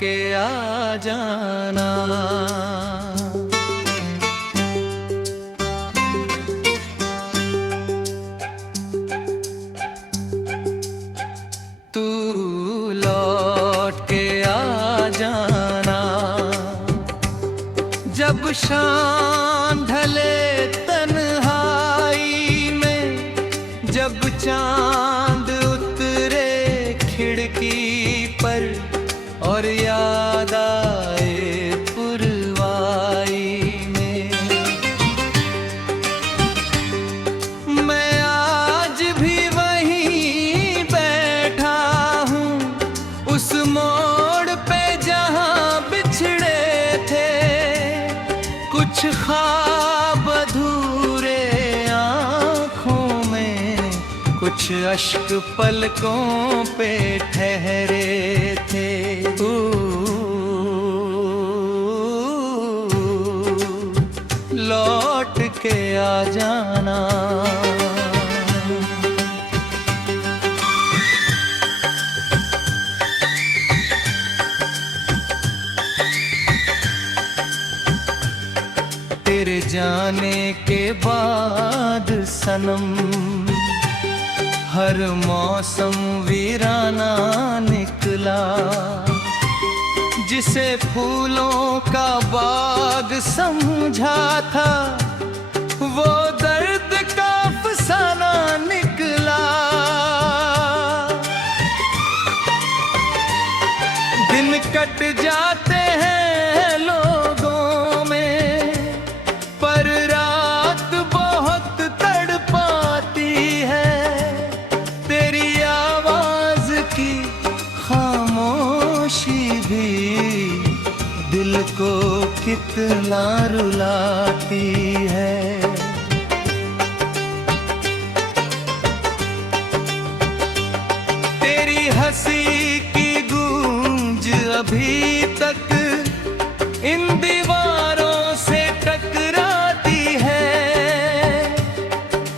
के आ जाना। तू लौट के आ जाना, जब शाम ढले तन्हाई में, जब चांद उतरे खिड़की पर और याद आए पुरवाई में। मैं आज भी वहीं बैठा हूँ, उस मोड़ पे जहाँ बिछड़े थे कुछ ख्वाब अधूरे आँखों में, कुछ अश्क पलकों पे ठहरे थे। लौट के आ जाना। तेरे जाने के बाद सनम हर मौसम वीराना निकला, जिसे फूलों का बाग समझा था वो दर्द का फसाना निकला। दिन कट जाते हैं लोगों में, पर रात बहुत तड़पाती है। तेरी आवाज की खामोशी भी दिल को कितना रुलाती है। तेरी हंसी की गूंज अभी तक इन दीवारों से टकराती है।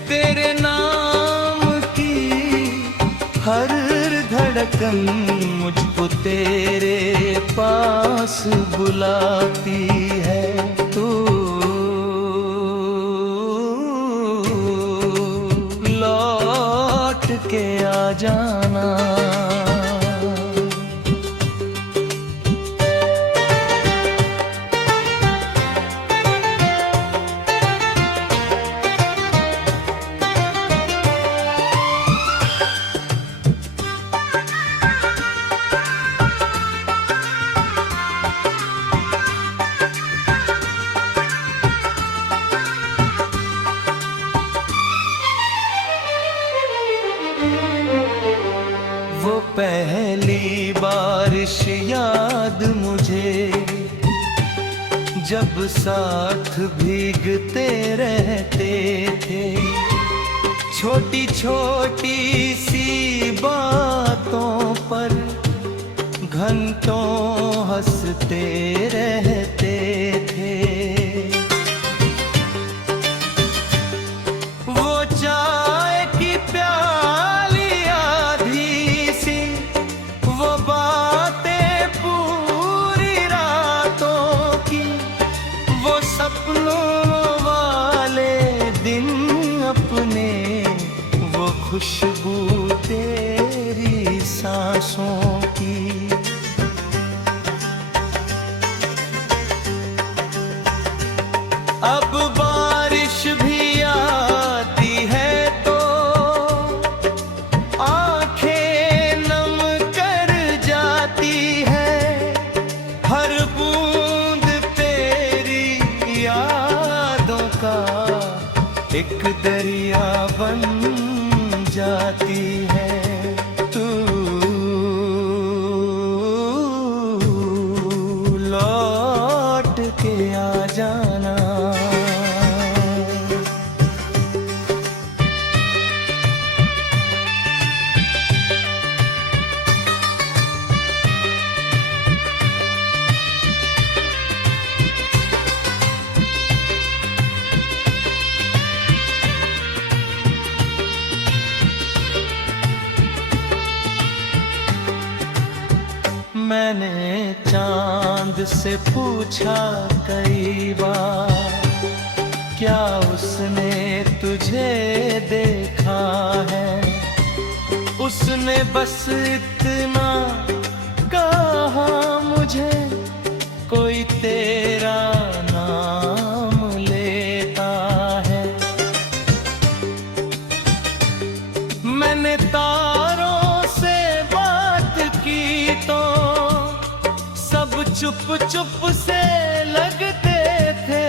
तेरे नाम की हर धड़कन मुझको तेरे पास बुलाती है। तू लौट के आ जाना। वो पहली बारिश याद मुझे, जब साथ भीगते रहते थे। छोटी छोटी सी बातों पर घंटों हंसते रहते थे। वो चाय की प्याली आधी सी, वो बातें पूरी रातों की, वो सपनों वाले दिन अपने, वो खुशबू तेरी सांसों की। अब बारिश भी आती है तो आंखें नम कर जाती है। हर बूंद तेरी यादों का एक दरिया बन जाती है। तू लौट के आ जाना। मैंने चांद से पूछा कई बार, क्या उसने तुझे देखा है? उसने बस इतना कहा मुझे, कोई तेरा नाम लेता है। मैंने तारों से बात की तो सब चुप चुप से लगते थे,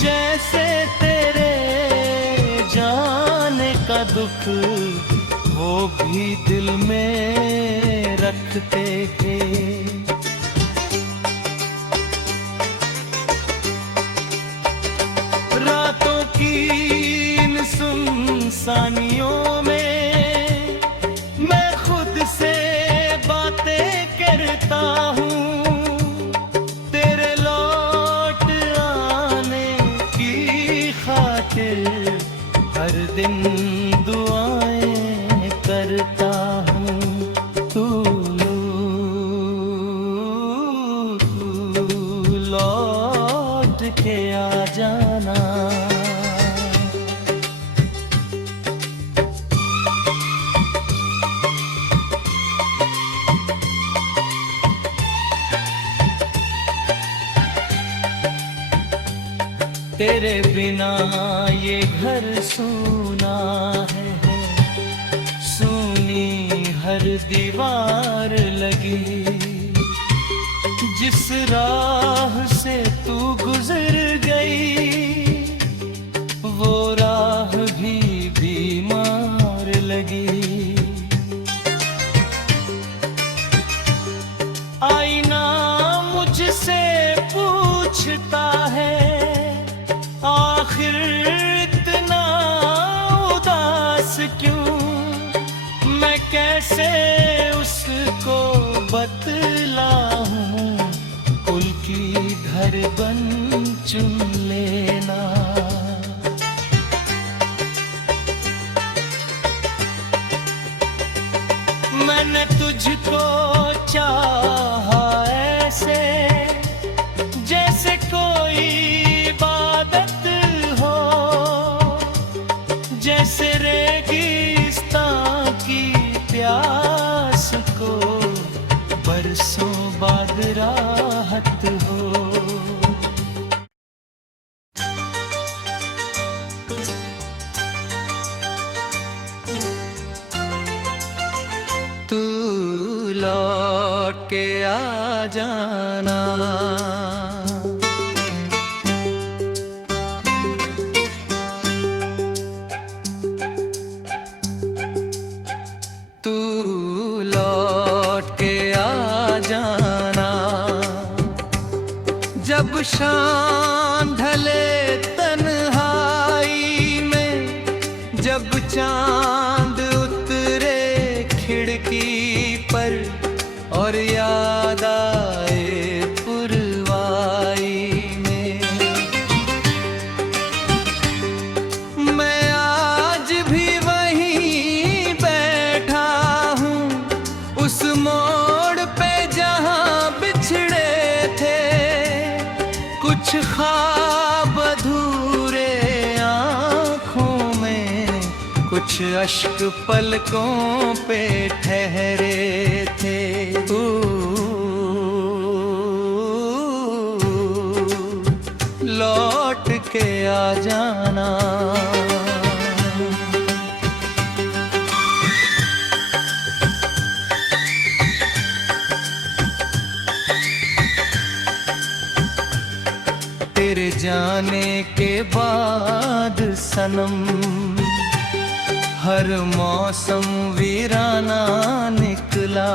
जैसे तेरे जाने का दुख वो भी दिल में रखते थे। रातों की इन सुनसानियों में मैं खुद से बातें करता हूँ, तेरे लौट आने की खातिर हर दिन दुआएं करता हूँ। तू लौट के आ जाना। तेरे बिना ये घर सूना है, सूनी हर दीवार लगी। जिस राह से तू गुजर गई वो राह भी बीमार लगी। आईना मुझसे पूछता है, आखिर इतना उदास क्यों? मैं कैसे उसको बतलाऊं, कुल की घर बन चुन लेना। मैंने तुझको चाहा ऐसे जैसे कोई इबादत हो, जैसे रेगिस्तान की प्यास को बरसों बाद राहत हो। तू लौट के आ जाना। तू लौट के आ जाना। जब शाम ढले तन्हाई में, जब चांद उतरे खिड़की पर और याद आए पुरवाई में, मैं आज भी वहीं बैठा हूँ, उस मोड़ पे जहाँ बिछड़े थे। कुछ ख्वाब अधूरे आँखों में, कुछ अश्क पलकों पे ठहरे थे। लौट के आ जाना। तेरे जाने के बाद सनम हर मौसम वीराना निकला।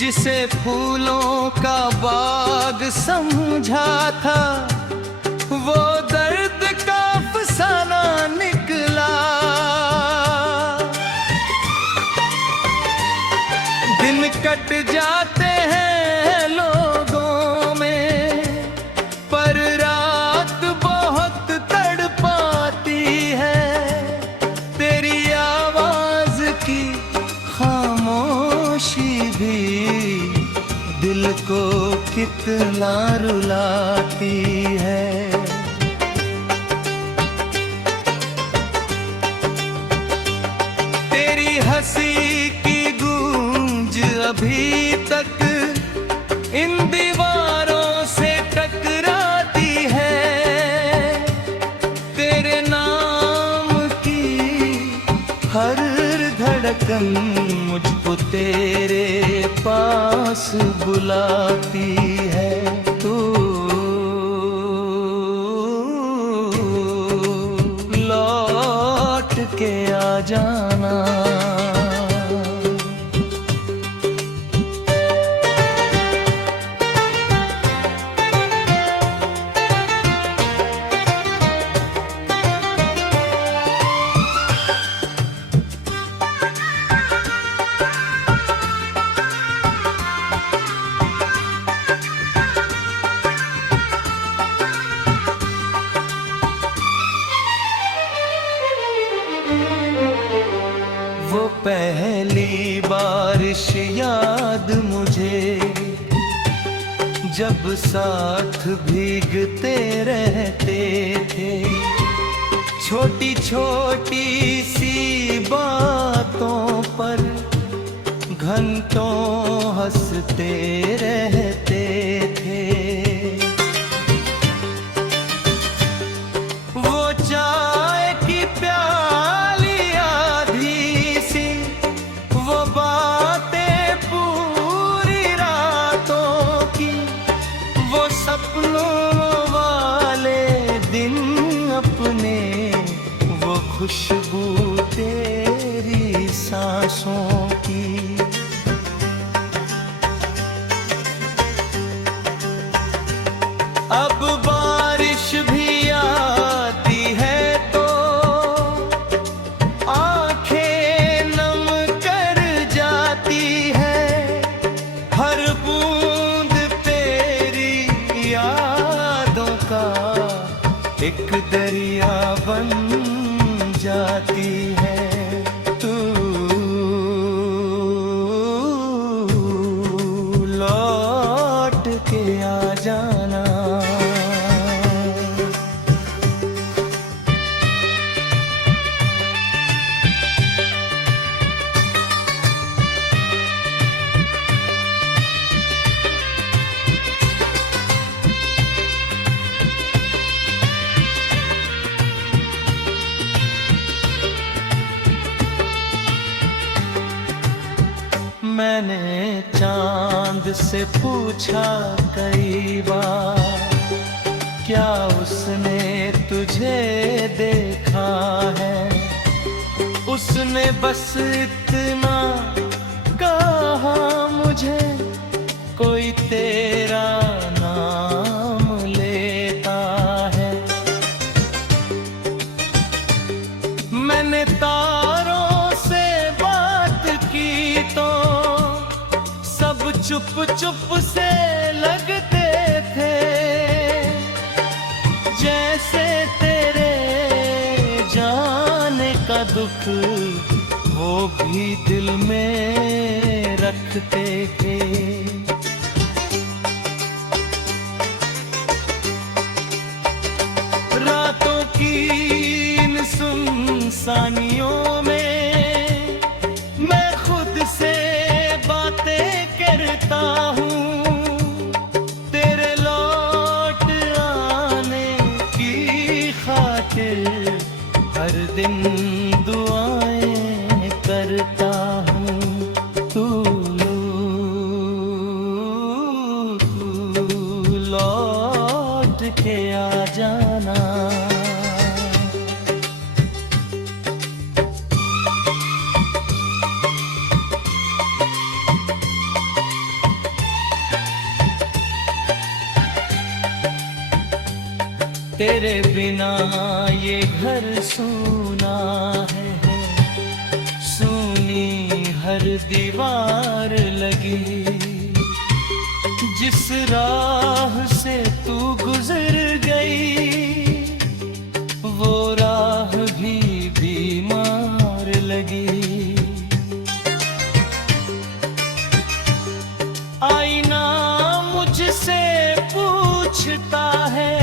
जिसे फूलों का बाग समझा था वो दर्द का फसाना निकला। दिन कट जाते हैं लोगों में, पर रात बहुत तड़पाती है। तेरी आवाज की खामोशी भी रुलाती है। तेरी हंसी की गूंज अभी तक इन दीवारों से टकराती है। तेरे नाम की हर धड़कन मुझको तेरे पास बुलाती है। तू लौट के आ जाना। वो पहली बारिश याद मुझे, जब साथ भीगते रहते थे। छोटी छोटी सी बातों पर घंटों हंसते रहते थे। वो चाय की प्याली आधी सी, वो बातें पूरी रातों की, वो सपनों वाले दिन अपने, वो खुशबू तेरी सांसों की। अब बारिश भी आती है तो आंखें नम कर जाती है। हर बूंद तेरी यादों का एक दरिया बन जाती है। तू लौट के आ जाना। मैंने चांद से पूछा कई बार, क्या उसने तुझे देखा है? उसने बस इतना कहा मुझे, कोई तेरा नाम लेता है। मैंने तारों से बात की तो सब चुप चुप से लगते थे, जैसे तेरे जाने का दुख वो भी दिल में रखते थे। रातों की इन सुनसानियों में मैं खुद से बातें करता हूँ। तेरे लौट आने की खातिर हर दिन दुआएं करता हूँ। तू लौट के आ जाना। तेरे बिना ये घर सूना है, सूनी हर दीवार लगी। जिस राह से तू गुजर गई, वो राह भी बीमार लगी। आईना मुझसे पूछ पूछता है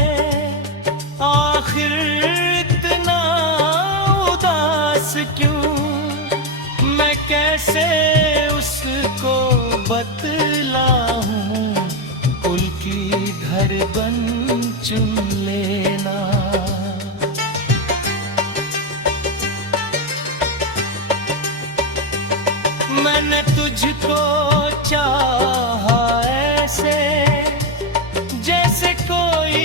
आखिर इतना उदास क्यों, मैं कैसे उसको बतलाऊं, कुल की घर बन चुन लेना। मैंने तुझको चाहा ऐसे जैसे कोई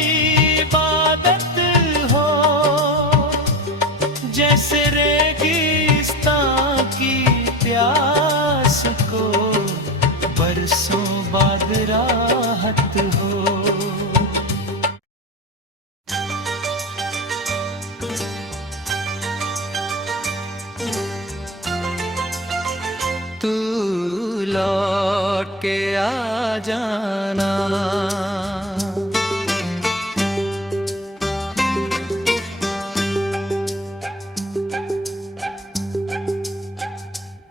इबादत हो, जैसे रेगिस्तान की प्यास को बरसों बाद राहत हो। तू लौट के आ जाना,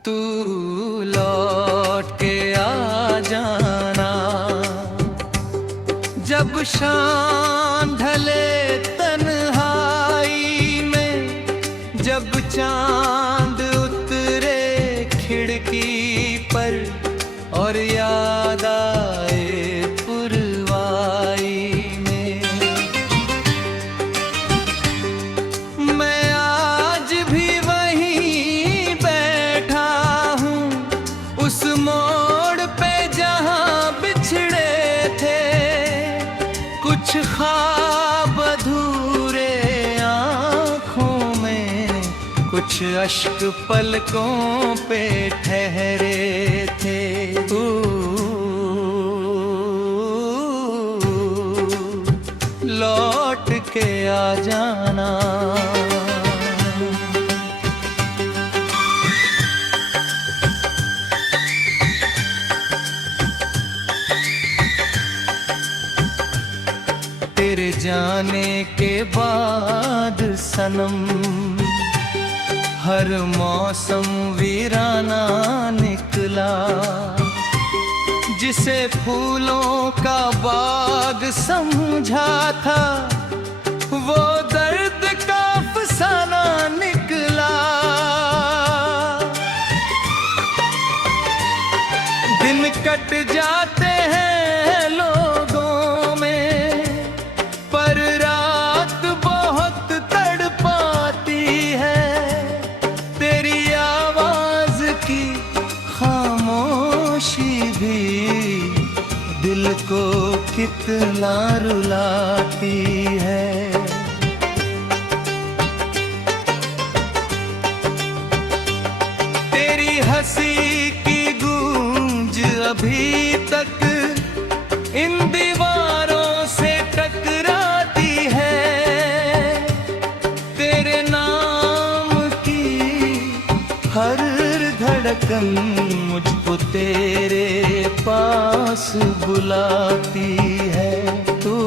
तू लौट के आ जाना, जब शाम ढले तन्हाई में, जब चांद उतरे खिड़की पर और याद आए पुरवाई में। मैं आज भी वहीं बैठा हूँ, उस मोड़ पे जहाँ बिछड़े थे कुछ ख्वाब अधूरे आँखों में, कुछ अश्क पलकों पे ठहरे थे। लौट के आ जाना। तेरे जाने के बाद सनम हर मौसम वीराना निकला, जिसे फूलों का बाग समझा था वो दर्द का फसाना निकला। दिन कट जाते हैं लोगों में, पर रात बहुत तड़पाती है। तेरी आवाज की खामोशी भी दिल को कितना रुलाती है। तेरी हंसी की गूंज अभी तक इन दीवारों से टकराती है। तेरे नाम की हर धड़कन मुझको तेरे पास बुलाती है। तू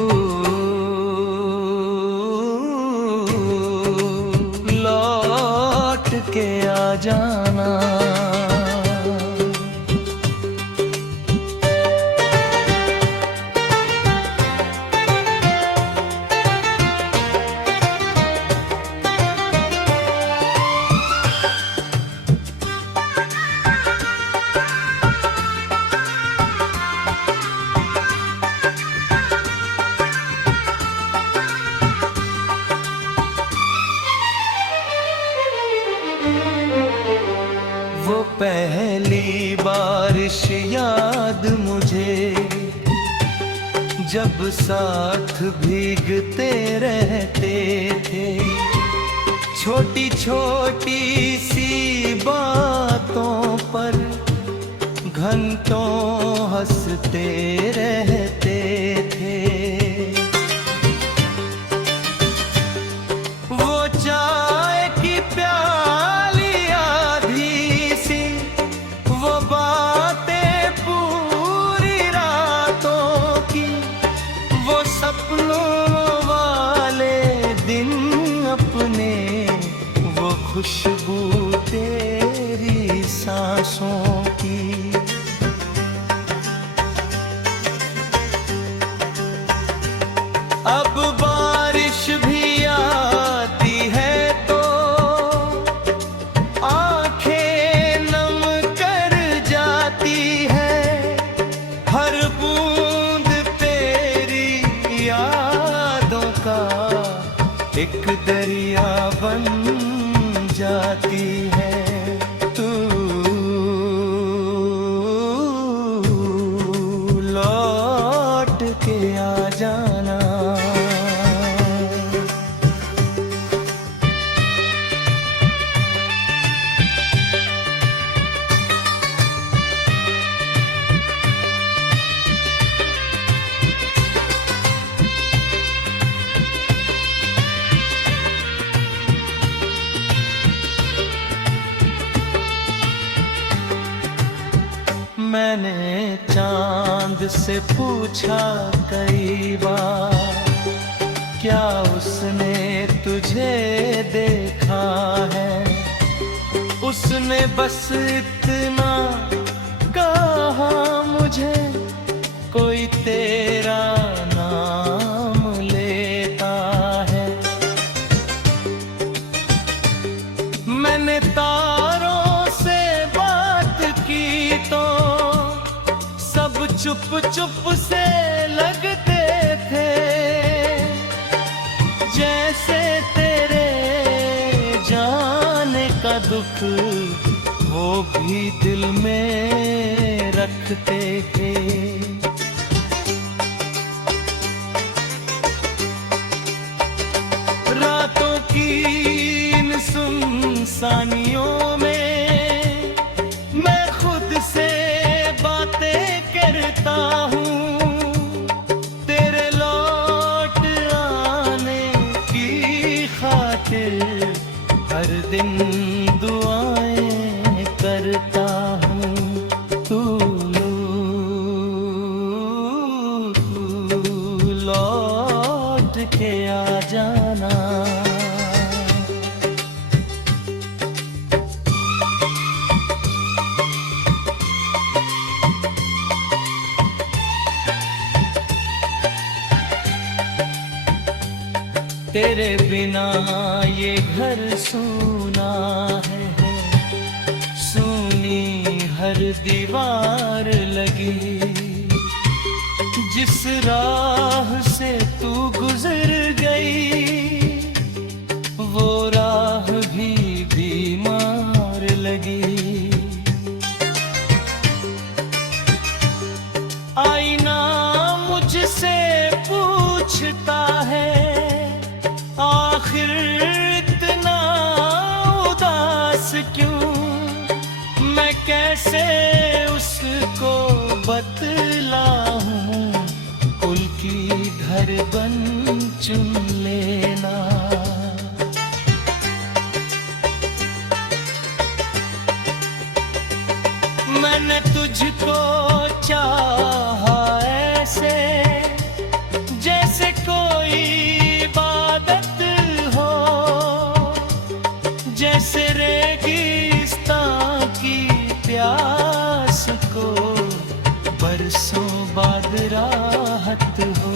लौट के आ जाना। वो पहली बारिश याद मुझे, जब साथ भीगते रहते थे। छोटी छोटी सी बातों पर घंटों हंसते रहते थे। वो चाय की प्याली आधी सी, वो बातें पूरी रातों की, वो सपनों वाले दिन अपने, वो खुशबू तेरी सांसों की। अब बारिश भी आती है तो आंखें नम कर जाती है, हर बूंद तेरी यादों का एक दरिया बन जाती है। तू लौट के आ जाना। मैंने चांद से पूछा कई बार, क्या उसने तुझे देखा है? उसने बस इतना कहा मुझे, कोई तेरा नाम लेता है। मैंने तारों से बात की तो सब चुप चुप से लगते थे, जैसे तेरे जाने का दुख वो भी दिल में रखते थे। रातों की इन सुनसानियों में मैं खुद से बातें करता हूँ, तेरे लौट आने की खातिर हर दिन दुआएं करता हूँ। तू लौट के आ जाना। तेरे बिना ये घर सूना है, सूनी हर दीवार लगी। जिस राह से तू गुजर गई वो राह भी बीमार लगी। आईना मुझसे पूछता है, आखिर इतना उदास क्यों? मैं कैसे उसको बतलाऊं, कुल की घर बन चुन लेना। मैंने तुझको चाहा ऐसे जैसे कोई इबादत हो, जैसे रेगिस्तान की प्यास को बरसों बाद राहत हो।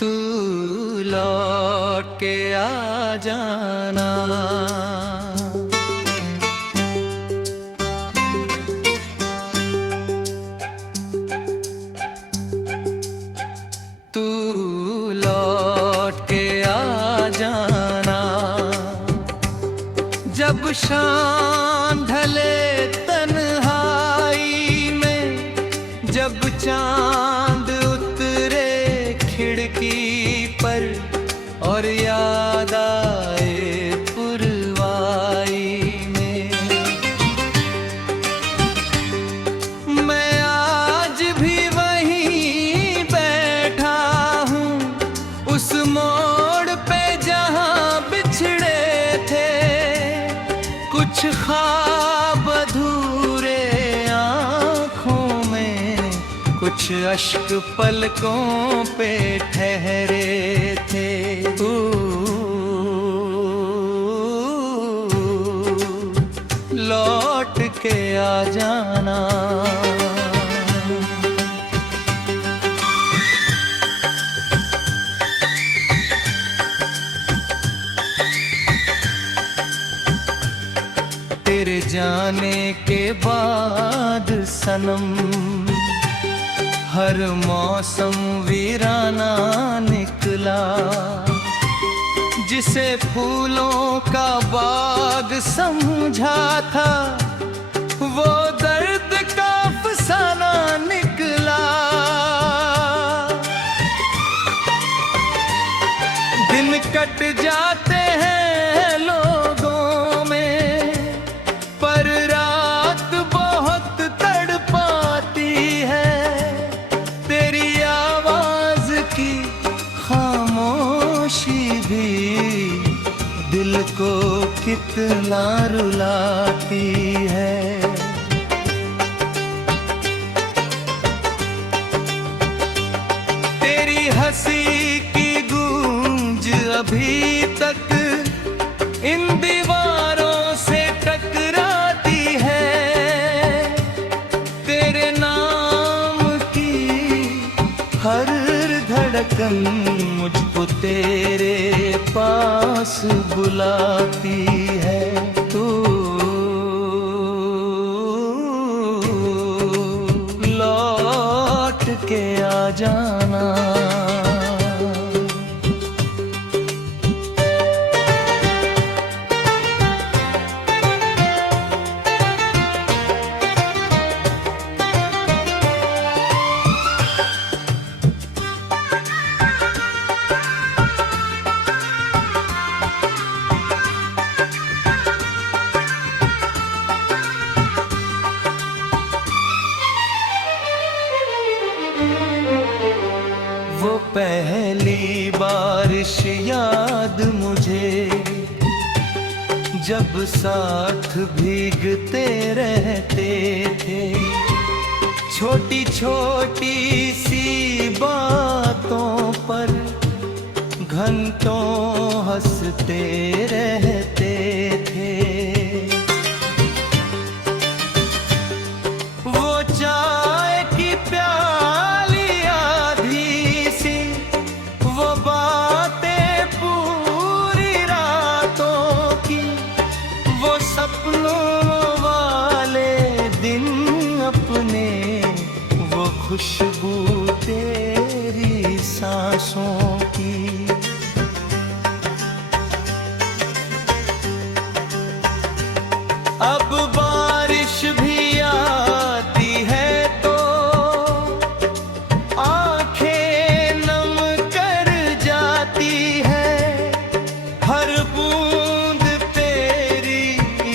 तू लौट के आ जाना। तू लौट के आ जाना। जब शाम ढले तन्हाई में, जब चांद उतरे खिड़की पर और याद आए पुरवाई में, मैं आज भी वहीं बैठा हूँ, उस मोड़ पे जहाँ बिछड़े थे। कुछ ख्वाब अधूरे आँखों में, कुछ अश्क पलकों पे ठहरे थे। के आ जाना। तेरे जाने के बाद सनम हर मौसम वीराना निकला। जिसे फूलों का बाग समझा था वो दर्द का फसाना निकला। दिन कट जाते हैं लोगों में पर रात बहुत तड़पाती है। तेरी आवाज की खामोशी भी दिल को कितना रुलाती है। तेरी हंसी की गूंज अभी तक इन दीवारों से टकराती है। तेरे नाम की हर धड़कन मुझको तेरे पास बुलाती है। तू लौट के आ जाना। वो पहली बारिश याद मुझे जब साथ भीगते रहते थे। छोटी छोटी सी बातों पर घंटों हंसते रहते थे। वो चाय की प्याली आधी सी वो बातें पूरी रातों की वो सपनों वाले दिन अपने वो खुशबू तेरी सांसों की। अब बारिश भी आती है तो आंखें नम कर जाती है। हर बूंद तेरी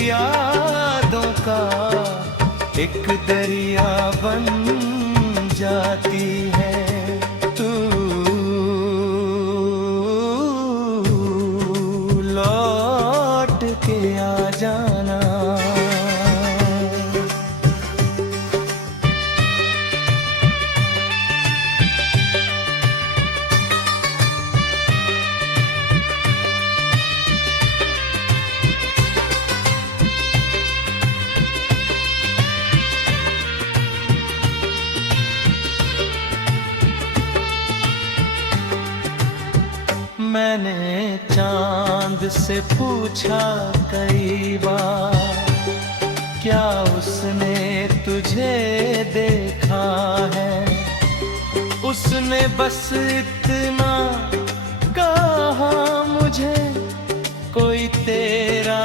यादों का एक दरिया बन जाती है। तू लौट के आ जाना। मैंने चांद से पूछा कई बार क्या उसने तुझे देखा है। उसने बस इतना कहा मुझे कोई तेरा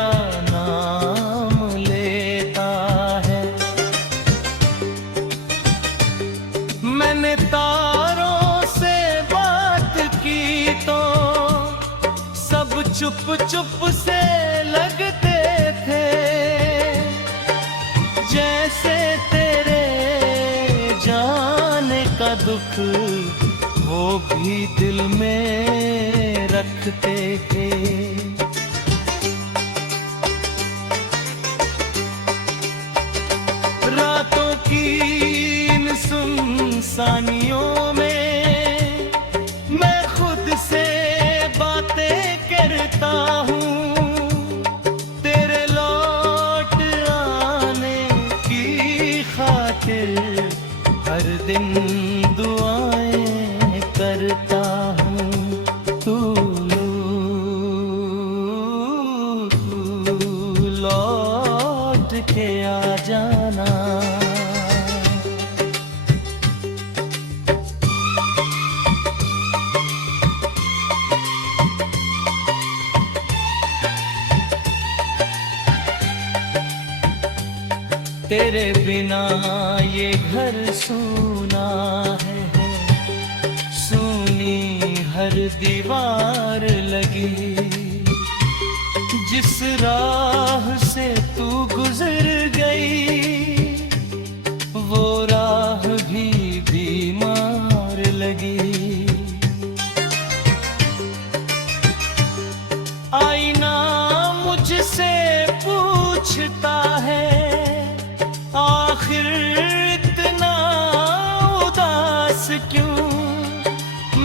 नाम लेता है। मैंने तारों से बात की तो सब चुप चुप से लगते थे। जैसे तेरे जाने का दुख वो भी दिल में रखते थे। रातों की इन सुनसानियों में मैं खुद से बातें करता हूँ। तेरे लौट आने दिन दुआएं करता हूँ, तू लौट के आ जाना। तेरे बिना ये घर सूना है, सूनी हर दीवार लगी। जिस राह से तू गुजर गई, वो राह भी बीमार लगी। आईना मुझसे पूछता है, आखिर इतना उदास क्यों?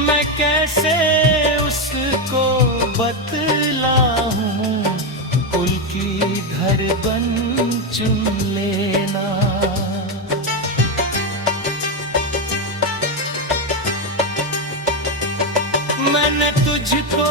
मैं कैसे उसको बतलाऊं, कुल की घर बन चुन लेना। मैंने तुझको